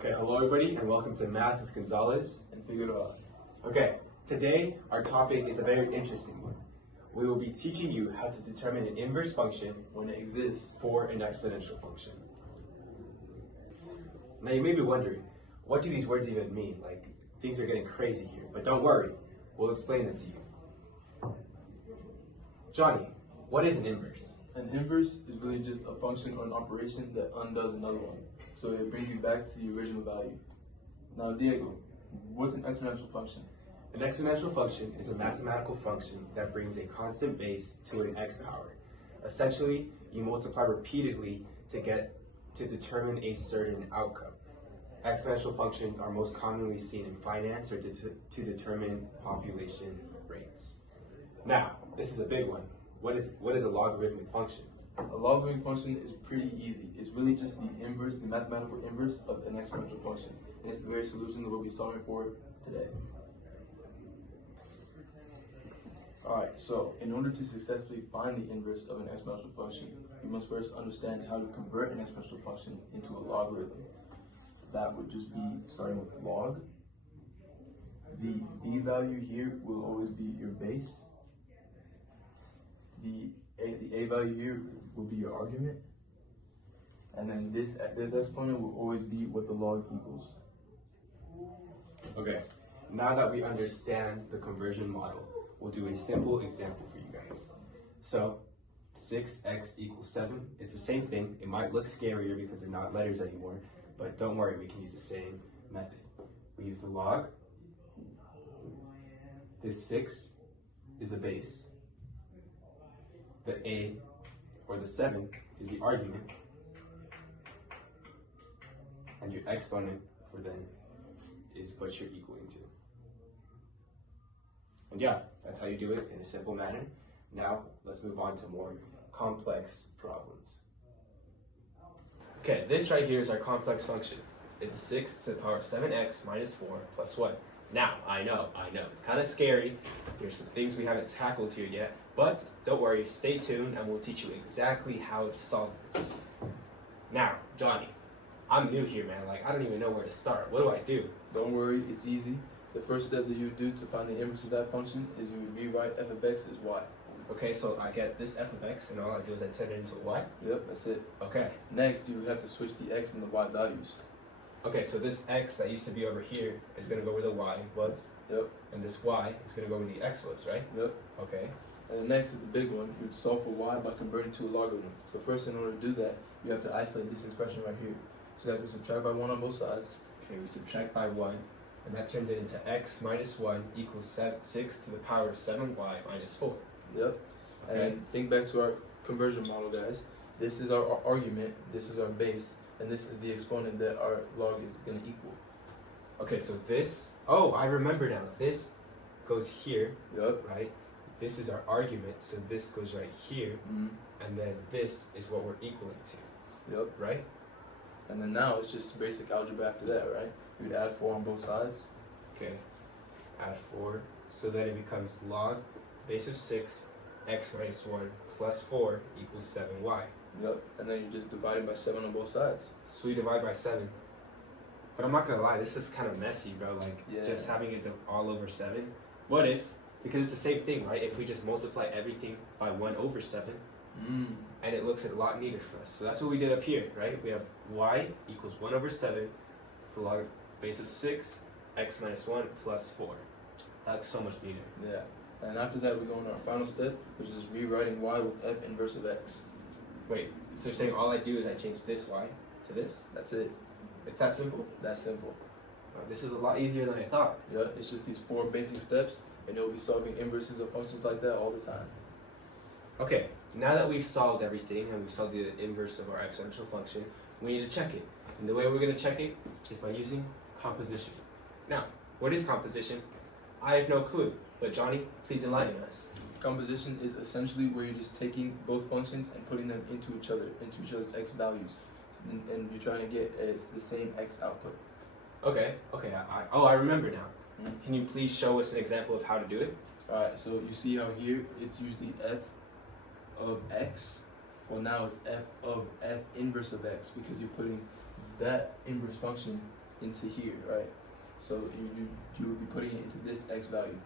Okay, hello everybody and welcome to Math with Gonzalez and Figueroa. Okay, today our topic is a very interesting one. We will be teaching you how to determine an inverse function when it exists for an exponential function. Now you may be wondering, what do these words even mean? Like, things are getting crazy here, but don't worry, we'll explain them to you. Johnny, what is an inverse? An inverse is really just a function or an operation that undoes another one. So it brings you back to the original value. Now, Diego, what's an exponential function? An exponential function is a mathematical function that brings a constant base to an x power. Essentially, you multiply repeatedly to determine a certain outcome. Exponential functions are most commonly seen in finance or to determine population rates. Now, this is a big one. What is a logarithmic function? A logarithmic function is pretty easy. It's really just the inverse, the mathematical inverse of an exponential function. And it's the very solution that we'll be solving for today. Alright, so in order to successfully find the inverse of an exponential function, we must first understand how to convert an exponential function into a logarithm. That would just be starting with log. The b value here will always be your base. The a value here will be your argument, and then this exponent will always be what the log equals. Okay, now that we understand the conversion model, we'll do a simple example for you guys. So 6x equals 7, it's the same thing. It might look scarier because they're not letters anymore, but don't worry, we can use the same method. We use the log. This 6 is the base. The a, or the 7, is the argument, and your exponent for then is what you're equaling to. And yeah, that's how you do it in a simple manner. Now, let's move on to more complex problems. Okay, this right here is our complex function. It's 6 to the power of 7x minus 4 plus 1. Now, I know, it's kind of scary. There's some things we haven't tackled here yet, but don't worry, stay tuned and we'll teach you exactly how to solve this. Now, Johnny, I'm new here, man. Like, I don't even know where to start. What do I do? Don't worry, it's easy. The first step that you do to find the inverse of that function is you would rewrite f of x as y. Okay, so I get this f of x, and all I do is I turn it into a y? Yep, that's it. Okay. Next, you would have to switch the x and the y values. Okay, so this x that used to be over here is going to go where the y was. Yep. And this y is going to go where the x was, right? Yep. Okay. And the next is the big one. You would solve for y by converting to a logarithm. So first, in order to do that, you have to isolate this expression right here. So you have to subtract by 1 on both sides. Okay, we subtract by 1, and that turns it into x minus 1 equals 6 to the power of 7y minus 4. Yep. Okay. And think back to our conversion model, guys. This is our argument, this is our base, and this is the exponent that our log is going to equal. Okay, so this, oh, I remember now. This goes here, Yep. right? This is our argument, so this goes right here, and then this is what we're equaling to. Yep. Right? And then now it's just basic algebra after that, right? You'd add 4 on both sides. Okay, add 4, so then it becomes log base of 6, x minus 1 plus 4 equals 7y. Yep. And then you just divide it by 7 on both sides. So we divide by 7. But I'm not gonna lie, this is kind of messy, bro. Like, just having it to all over 7. What if, because it's the same thing, right? If we just multiply everything by 1 over 7, and it looks a lot neater for us. So that's what we did up here, right? We have y equals 1 over 7 for log base of 6, x minus 1 plus 4. That looks so much neater. Yeah. And after that, we go on our final step, which is rewriting y with f inverse of x. Wait, so you're saying all I do is I change this y to this? That's it. It's that simple? That simple. This is a lot easier than I thought. Yeah, it's just these 4 basic steps, and you'll be solving inverses of functions like that all the time. Okay, now that we've solved everything and we've solved the inverse of our exponential function, we need to check it. And the way we're going to check it is by using composition. Now, what is composition? I have no clue, but Johnny, please enlighten us. Composition is essentially where you're just taking both functions and putting them into each other's x values, and you're trying to get the same x output. Okay, I remember now. Can you please show us an example of how to do it? Alright, so you see how here it's usually f of x. Well, now it's f of f inverse of x because you're putting that inverse function into here, right? So you would be putting it into this x value.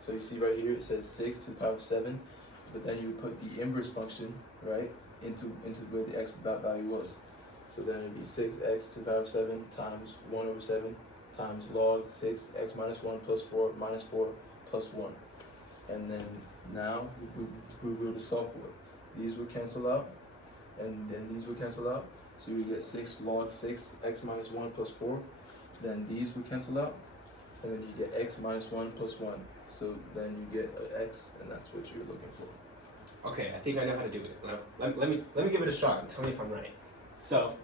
So you see right here it says 6 to the power of 7, but then you would put the inverse function, right, into where the x value was. So then it'd be 6x to the power of 7 times 1 over 7 times log 6x minus 1 plus 4 minus 4 plus 1. And then now we'll go to solve for it. These will cancel out, and then these will cancel out. So you get 6 log 6 x minus 1 plus 4. Then these will cancel out, and then you get x minus 1 plus 1. So then you get an x, and that's what you're looking for. Okay, I think I know how to do it. Now, let me give it a shot and tell me if I'm right. So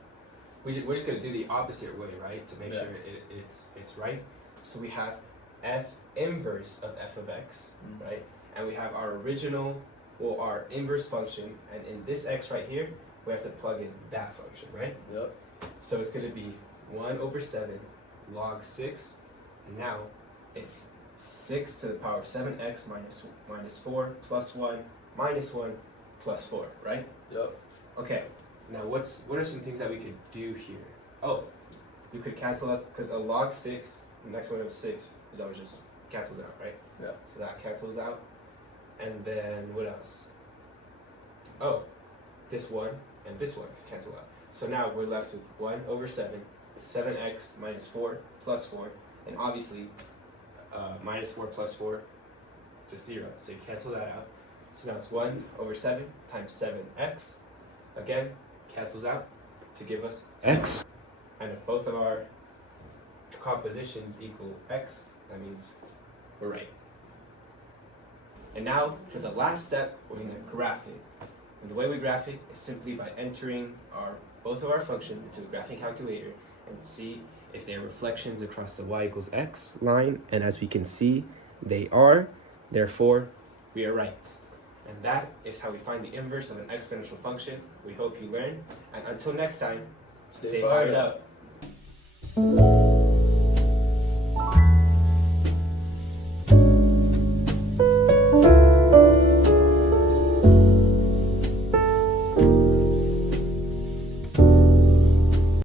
we're just gonna do the opposite way, right, to make sure it's right. So we have f inverse of f of x, right, and we have our original, well, our inverse function, and in this x right here, we have to plug in that function, right? Yep. So it's gonna be 1 over 7 log 6, and now it's 6 to the power of 7x minus 4 plus 1 minus 1 plus 4, right? Yep. Okay, now what are some things that we could do here? Oh, you could cancel out, because a log 6, the next one of 6 is always just cancels out, right? Yeah. So that cancels out. And then what else? Oh, this one and this one could cancel out. So now we're left with 1 over 7, 7x minus 4 plus 4, and obviously minus 4 plus 4, just 0. So you cancel that out. So now it's 1 over 7 times 7x. Again, cancels out to give us x. And if both of our compositions equal x, that means we're right. And now for the last step, we're going to graph it. And the way we graph it is simply by entering both of our functions into a graphing calculator and see if they're reflections across the y equals x line. And as we can see, they are. Therefore, we are right. And that is how we find the inverse of an exponential function. We hope you learn. And until next time, stay fired up.